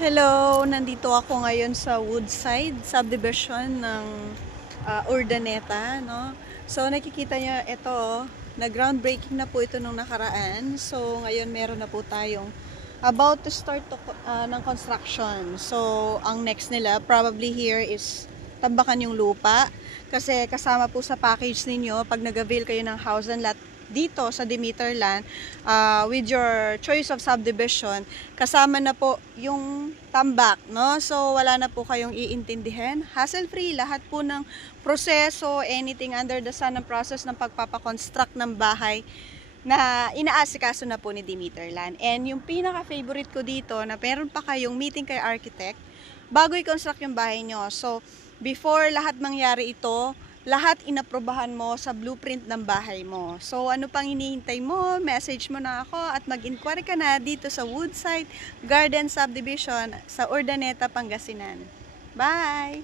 Hello! Nandito ako ngayon sa Woodside subdivision ng Urdaneta, no? So nakikita niyo ito, na-groundbreaking na po ito nung nakaraan. So ngayon meron na po tayong about to start ng construction. So ang next nila probably here is tambakan yung lupa kasi kasama po sa package ninyo pag nag-avail kayo ng house and lot dito sa Demeter Land, with your choice of subdivision, kasama na po yung tambak, no? So, wala na po kayong iintindihin. Hassle-free, lahat po ng proseso, anything under the sun ng process ng pagpapakonstruct ng bahay na inaasikaso na po ni Demeter Land. And yung pinaka-favorite ko dito, na meron pa kayong meeting kay architect, bago i-construct yung bahay nyo. So, before lahat mangyari ito, lahat inaprobahan mo sa blueprint ng bahay mo. So, ano pang hinihintay mo? Message mo na ako at mag-inquire ka na dito sa Woodside Garden Subdivision sa Urdaneta, Pangasinan. Bye!